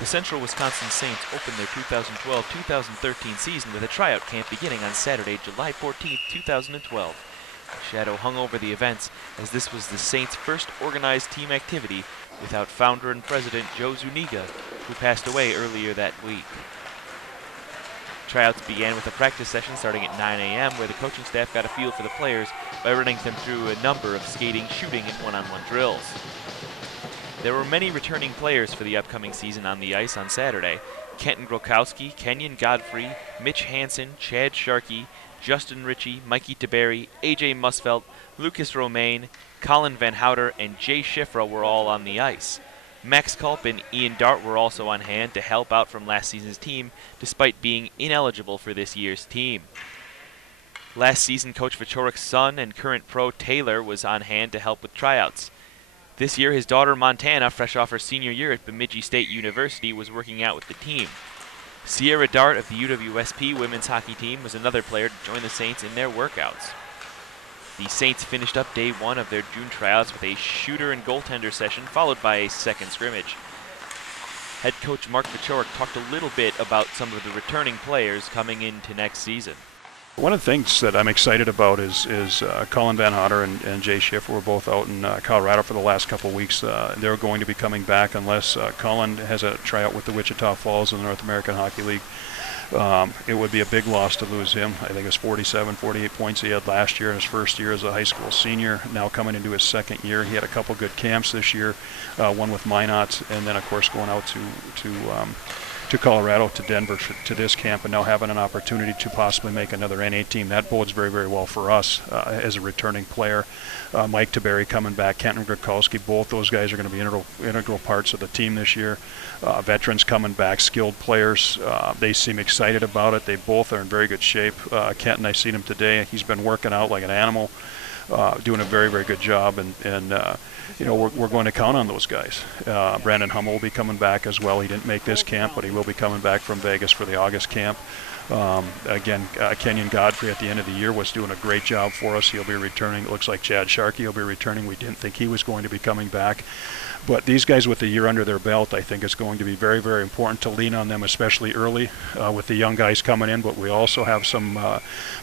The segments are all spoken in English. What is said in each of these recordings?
The Central Wisconsin Saints opened their 2012-2013 season with a tryout camp beginning on Saturday, July 14, 2012. A shadow hung over the events as this was the Saints' first organized team activity without founder and president Joe Zuniga, who passed away earlier that week. Tryouts began with a practice session starting at 9 a.m. where the coaching staff got a feel for the players by running them through a number of skating, shooting, and one-on-one drills. There were many returning players for the upcoming season on the ice on Saturday. Kenton Grokowski, Kenyon Godfrey, Mitch Hansen, Chad Sharkey, Justin Ritchie, Mikey Taberry, AJ Musfelt, Lucas Romaine, Colin Van Houter, and Jay Schifra were all on the ice. Max Culp and Ian Dart were also on hand to help out from last season's team, despite being ineligible for this year's team. Last season, Coach Vichorek's son and current pro Taylor was on hand to help with tryouts. This year, his daughter Montana, fresh off her senior year at Bemidji State University, was working out with the team. Sierra Dart of the UWSP women's hockey team was another player to join the Saints in their workouts. The Saints finished up day one of their June tryouts with a shooter and goaltender session, followed by a second scrimmage. Head coach Mark Vichorek talked a little bit about some of the returning players coming into next season. One of the things that I'm excited about is Colin Van Hotter and Jay Schiffer were both out in Colorado for the last couple of weeks. They're going to be coming back unless Colin has a tryout with the Wichita Falls in the North American Hockey League. It would be a big loss to lose him. I think it was 47, 48 points he had last year in his first year as a high school senior. Now coming into his second year, he had a couple good camps this year, one with Minot, and then of course going out to Colorado, to Denver, to this camp, and now having an opportunity to possibly make another NA team. That bodes very, very well for us as a returning player. Mike Taberry coming back, Kenton Grokowski, both those guys are going to be integral parts of the team this year. Veterans coming back, skilled players. They seem excited about it. They both are in very good shape. Kenton, I seen him today. He's been working out like an animal, doing a very, very good job, and you know, we're going to count on those guys. Brandon Hummel will be coming back as well. He didn't make this camp, but he will be coming back from Vegas for the August camp. Kenyon Godfrey at the end of the year was doing a great job for us. He'll be returning. It looks like Chad Sharkey will be returning. We didn't think he was going to be coming back. But these guys with a year under their belt, I think it's going to be very, very important to lean on them, especially early with the young guys coming in. But we also have some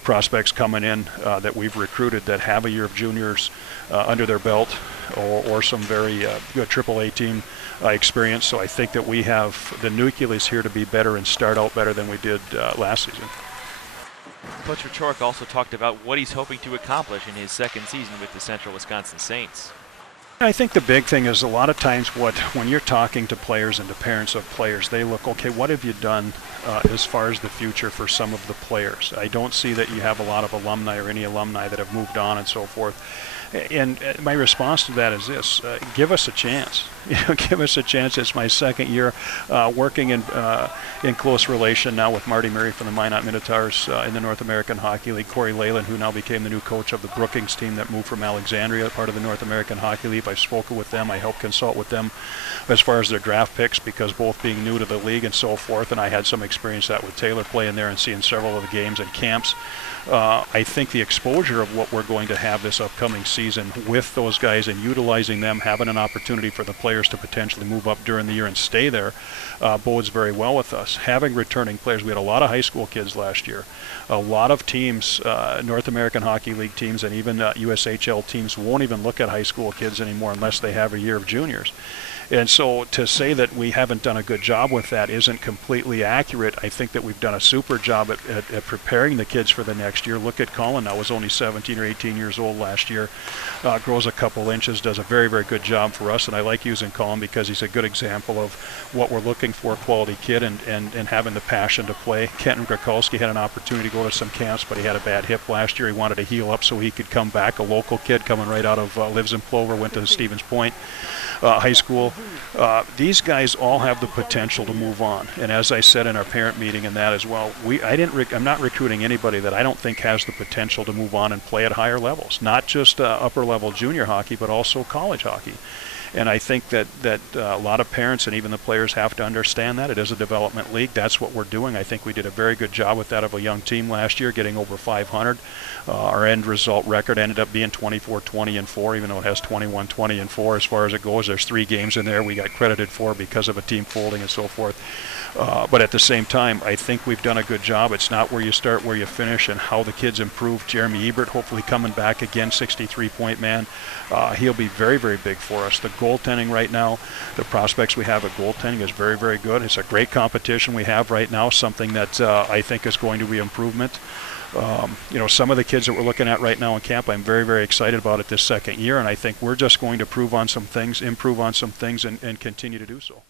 prospects coming in that we've recruited that have a year of juniors under their belt, or some very good AAA team experience. So I think that we have the nucleus here to be better and start out better than we did last season. Coach Vichorek also talked about what he's hoping to accomplish in his second season with the Central Wisconsin Saints. I think the big thing is a lot of times when you're talking to players and to parents of players, they look, okay, what have you done as far as the future for some of the players? I don't see that you have a lot of alumni or any alumni that have moved on and so forth. And my response to that is this: give us a chance. Give us a chance. It's my second year working in close relation now with Marty Murray from the Minot Minotaurs in the North American Hockey League. Corey Leyland, who now became the new coach of the Brookings team that moved from Alexandria, part of the North American Hockey League. I've spoken with them. I helped consult with them as far as their draft picks, because both being new to the league and so forth, and I had some experience that with Taylor playing there and seeing several of the games and camps. I think the exposure of what we're going to have this upcoming season with those guys and utilizing them, having an opportunity for the players to potentially move up during the year and stay there, bodes very well with us. Having returning players, we had a lot of high school kids last year. A lot of teams, North American Hockey League teams and even USHL teams won't even look at high school kids anymore unless they have a year of juniors. And so to say that we haven't done a good job with that isn't completely accurate. I think that we've done a super job at preparing the kids for the next year. Look at Colin now, was only 17 or 18 years old last year, grows a couple inches, does a very, very good job for us. And I like using Colin because he's a good example of what we're looking for, a quality kid and having the passion to play. Kenton Grokowski had an opportunity to go to some camps, but he had a bad hip last year. He wanted to heal up so he could come back. A local kid coming right out of, lives in Plover, went to Stevens Point High School. These guys all have the potential to move on, and as I said in our parent meeting and that as well, I'm not recruiting anybody that I don't think has the potential to move on and play at higher levels, not just upper level junior hockey, but also college hockey. And I think that a lot of parents and even the players have to understand that. It is a development league. That's what we're doing. I think we did a very good job with that of a young team last year, getting over 500. Our end result record ended up being 24-20-4, even though it has 21-20-4 as far as it goes. There's 3 games in there we got credited for because of a team folding and so forth. But at the same time, I think we've done a good job. It's not where you start, where you finish, and how the kids improve. Jeremy Ebert hopefully coming back again, 63-point man. He'll be very, very big for us. The goaltending right now, the prospects we have at goaltending is very, very good. It's a great competition we have right now, something that I think is going to be improvement. Some of the kids that we're looking at right now in camp, I'm very, very excited about it this second year, and I think we're just going to improve on some things, and continue to do so.